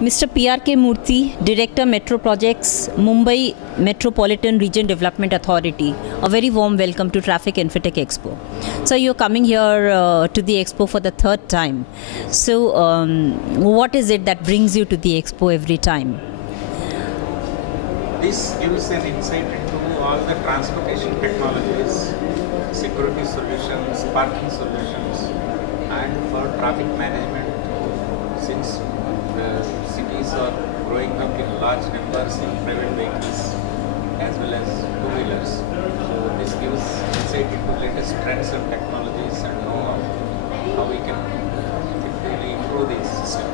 Mr. P.R.K.Murthy, Director Metro Projects, Mumbai Metropolitan Region Development Authority. A very warm welcome to TrafficInfraTech Expo. So you're coming here to the Expo for the third time. So what is it that brings you to the Expo every time? This gives an insight into all the transportation technologies, security solutions, parking solutions, and for traffic management, since the cities are growing up in large numbers in private vehicles as well as two-wheelers. So this gives insight into latest trends and technologies and know how we can effectively improve this system.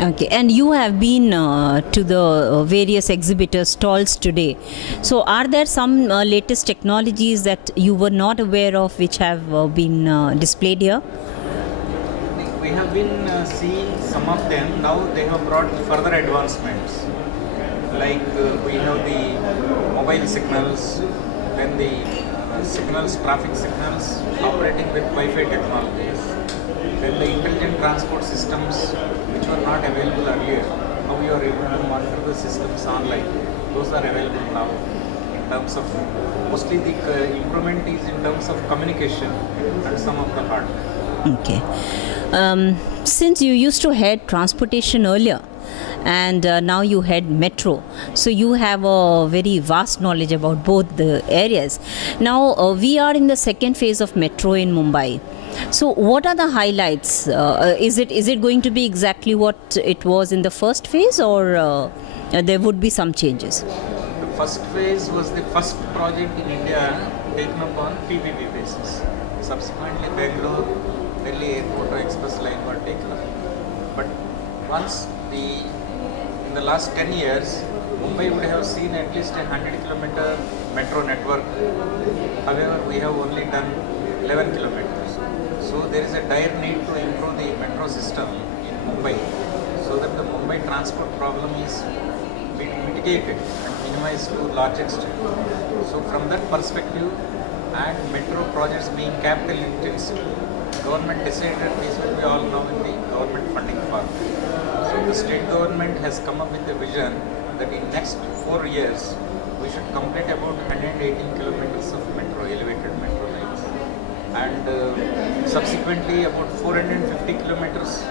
Okay, and you have been to the various exhibitor stalls today. So are there some latest technologies that you were not aware of which have been displayed here? We have been seeing some of them. Now they have brought further advancements. Like we have the mobile signals, then the signals, traffic signals operating with Wi-Fi technologies. Then the intelligent transport systems which were not available earlier. Now we are able to monitor the systems online. Those are available now. In terms of, mostly the improvement is in terms of communication and some of the hardware. Okay. Since you used to head transportation earlier and now you head metro, so you have a very vast knowledge about both the areas. Now we are in the second phase of metro in Mumbai. So what are the highlights? Is it going to be exactly what it was in the first phase, or there would be some changes? The first phase was the first project in India taken up on PPP basis. Subsequently, Bangalore, Delhi Airport Express line were taken up. But once in the last 10 years, Mumbai would have seen at least a 100-kilometer metro network. However, we have only done 11 kilometers. So there is a dire need to improve the metro system in Mumbai so that the Mumbai transport problem is mitigated and minimized to a large extent. So from that perspective, and metro projects being capital intensive, government decided these will be all now in the government funding form. So the state government has come up with a vision that in next 4 years we should complete about 118 kilometers of metro, elevated metro lines, and subsequently about 450 kilometers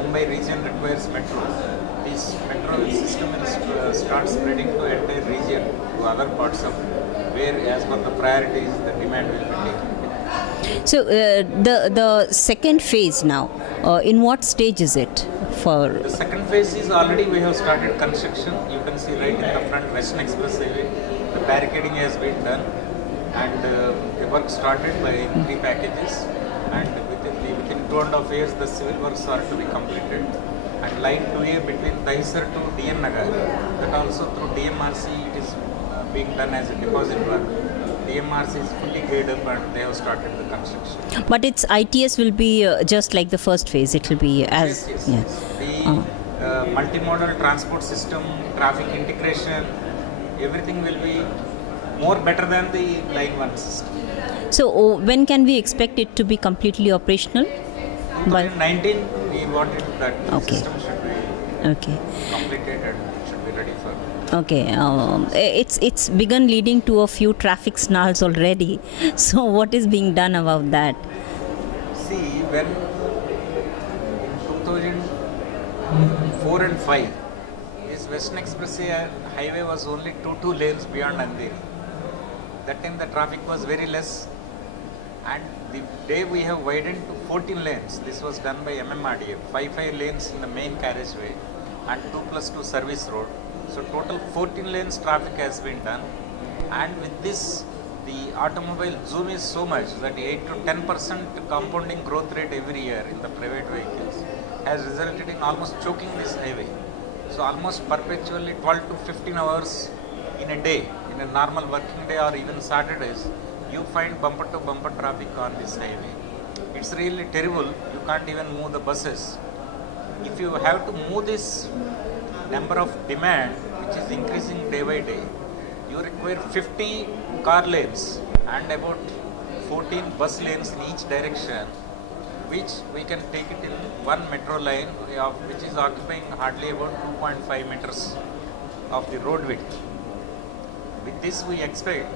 Mumbai region requires metro. This metro system will start spreading to entire region to other parts of where, as per the priorities, the demand will be taken. So the second phase now, in what stage is it? For the second phase is already we have started construction. You can see right in the front Western Express Highway, the barricading has been done, and the work started by 3 packages, and within 2.5 years the civil works are to be completed. And line 2A between Dahisar to DN Nagar, that also through DMRC it is being done as a deposit work. DMRC is fully geared up and they have started the construction. But its ITS will be just like the first phase. It will be as yes. The multimodal transport system, traffic integration, everything will be more better than the line 1 system. So when can we expect it to be completely operational? 2019 we wanted that system should be completed and should be ready for. Okay, it's begun leading to a few traffic snarls already. So what is being done about that? See, when in 2004 and 5, this Western Express highway was only 2 lanes beyond Andheri. That time the traffic was very less, and the day we have widened to 14 lanes. This was done by MMRDA, 5 lanes in the main carriageway and 2+2 service road. So total 14 lanes traffic has been done, and with this the automobile zoom is so much that 8 to 10% compounding growth rate every year in the private vehicles has resulted in almost choking this highway. So almost perpetually 12 to 15 hours in a day, in a normal working day or even Saturdays, you find bumper to bumper traffic on this highway. It's really terrible. You can't even move the buses. If you have to move this number of demand, which is increasing day by day, you require 50 car lanes and about 14 bus lanes in each direction which we can take it in one metro line, which is occupying hardly about 2.5 meters of the road width. With this, we expect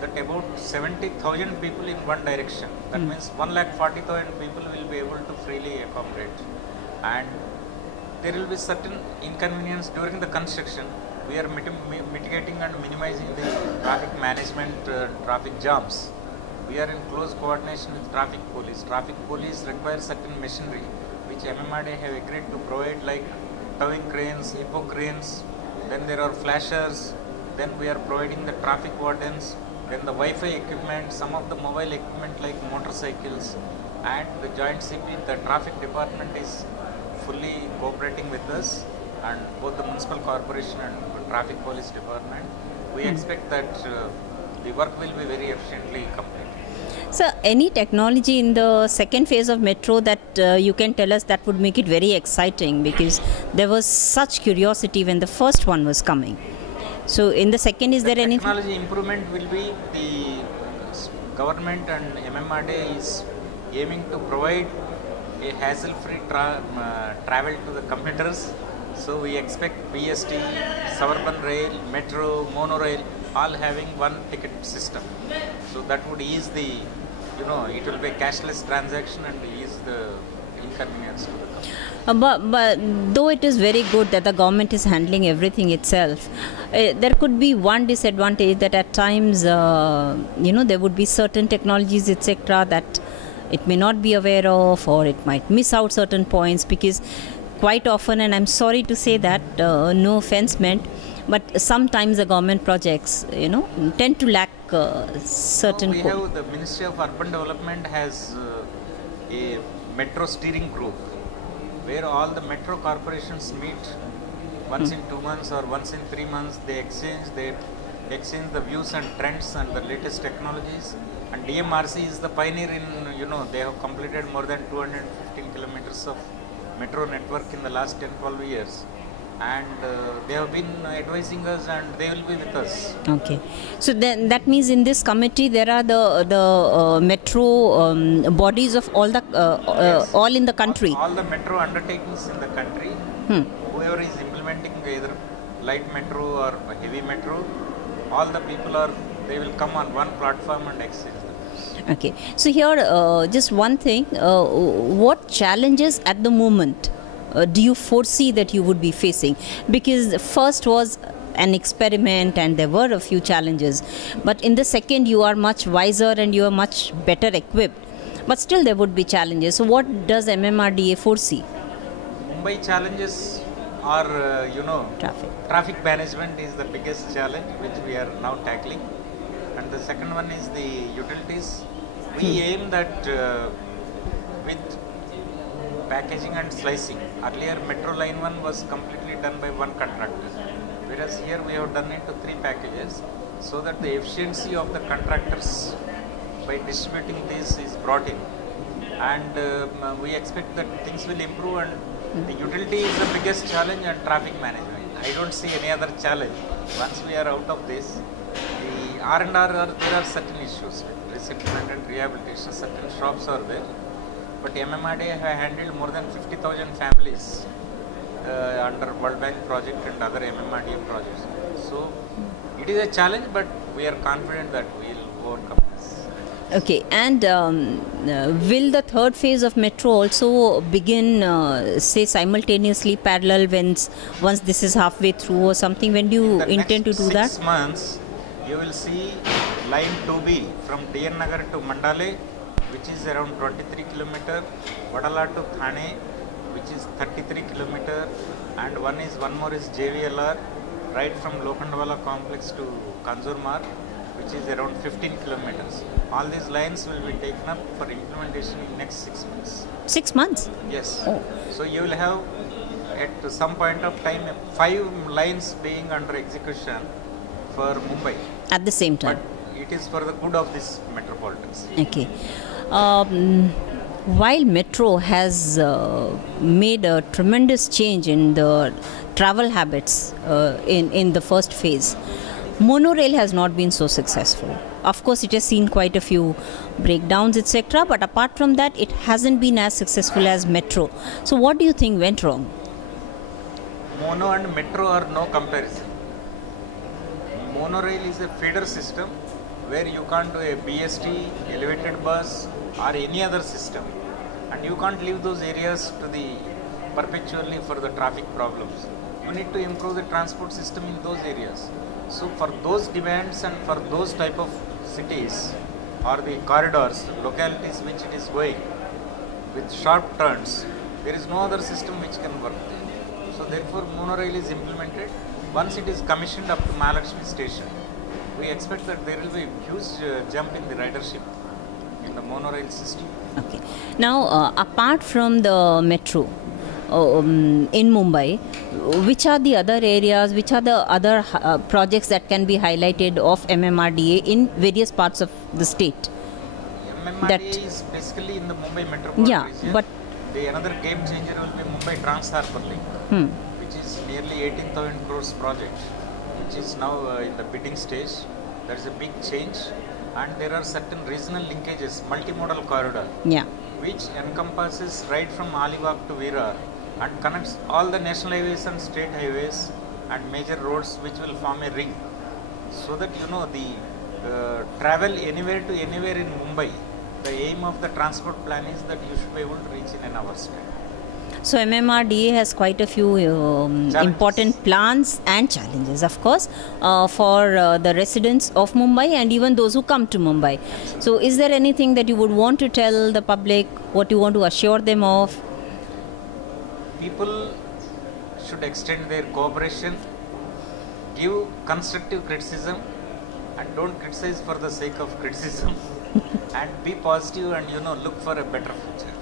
that about 70,000 people in one direction. That means 1,40,000 people will be able to freely accommodate. And there will be certain inconvenience during the construction. We are mitigating and minimizing the traffic management, traffic jams. We are in close coordination with traffic police. Traffic police require certain machinery which MMRDA have agreed to provide, like towing cranes, hippo cranes, then there are flashers, then we are providing the traffic wardens, then the Wi-Fi equipment, some of the mobile equipment like motorcycles, and the joint CP, the traffic department is fully cooperating with us, and both the municipal corporation and traffic police department. We expect that the work will be very efficiently completed. So, any technology in the second phase of metro that you can tell us that would make it very exciting, because there was such curiosity when the first one was coming. So, in the second, is there any technology improvement will be the government and MMRDA is aiming to provide a hassle-free travel to the commuters. So, we expect BST, suburban rail, metro, monorail, all having one ticket system. So, that would ease the, it will be a cashless transaction and ease the inconvenience to the customer. But though it is very good that the government is handling everything itself, there could be one disadvantage that at times, there would be certain technologies, etc., that it may not be aware of, or it might miss out certain points, because quite often, and I'm sorry to say that, no offense meant, but sometimes the government projects, tend to lack certain. We have the Ministry of Urban Development has a metro steering group where all the metro corporations meet once in 2 months or once in 3 months. They exchange the views and trends and the latest technologies. And DMRC is the pioneer in, they have completed more than 215 kilometers of metro network in the last 10-12 years. And they have been advising us, and they will be with us. Okay, so then that means in this committee there are the metro bodies of all the yes. all in the country. All the metro undertakings in the country. Whoever is implementing either light metro or heavy metro, all the people they will come on one platform and exchange them. Okay, so here just one thing: what challenges at the moment do you foresee that you would be facing? Because first was an experiment and there were a few challenges, but in the second you are much wiser and you are much better equipped, but still there would be challenges. So what does MMRDA foresee? Mumbai challenges are, traffic management is the biggest challenge which we are now tackling, and the second one is the utilities. We aim that with packaging and slicing. Earlier Metro Line 1 was completely done by one contractor, whereas here we have done it to 3 packages, so that the efficiency of the contractors by distributing this is brought in, and we expect that things will improve, and the utility is the biggest challenge, and traffic management. I don't see any other challenge. Once we are out of this, the R&R, there are certain issues with resettlement and rehabilitation. Certain shops are there. But MMRDA have handled more than 50,000 families under World Bank project and other MMRDA projects. So it is a challenge, but we are confident that we will overcome this. Okay, and will the third phase of metro also begin, say, simultaneously, parallel, once this is halfway through or something? When do you intend to do that? 6 months, you will see line 2B from DN Nagar to Mandale, which is around 23 km, Vadala to Thane, which is 33 km, and one more is JVLR, right from Lokhandwala complex to Kanjurmarg, which is around 15 kilometers. All these lines will be taken up for implementation in next 6 months. 6 months? Yes. Oh. So you will have at some point of time 5 lines being under execution for Mumbai. At the same time? But it is for the good of this metropolitan city. Okay. While metro has made a tremendous change in the travel habits in the first phase, monorail has not been so successful. Of course, it has seen quite a few breakdowns, etc. But apart from that, it hasn't been as successful as metro. So what do you think went wrong? Mono and metro are no comparison. Monorail is a feeder system where you can't do a BST, elevated bus or any other system, and you can't leave those areas to the perpetually for the traffic problems. You need to improve the transport system in those areas. So for those demands and for those type of cities or the corridors, localities which it is going with sharp turns, there is no other system which can work there. So therefore monorail is implemented. Once it is commissioned up to Mahalakshmi station, we expect that there will be a huge jump in the ridership in the monorail system. Okay. Now, apart from the metro in Mumbai, which are the other areas, which are the other projects that can be highlighted of MMRDA in various parts of the state? MMRDA is basically in the Mumbai metropolitan region. But the another game changer will be Mumbai Trans-Harbour Link, which is nearly 18,000 crores project, which is now in the bidding stage. There is a big change, and there are certain regional linkages, multimodal corridor, which encompasses right from Alibag to Virar and connects all the national highways and state highways and major roads, which will form a ring, so that you know the travel anywhere to anywhere in Mumbai. The aim of the transport plan is that you should be able to reach in an hour's time. So MMRDA has quite a few important plans and challenges, of course, for the residents of Mumbai and even those who come to Mumbai. So is there anything that you would want to tell the public, what you want to assure them of? People should extend their cooperation, give constructive criticism, and don't criticize for the sake of criticism, and be positive and look for a better future.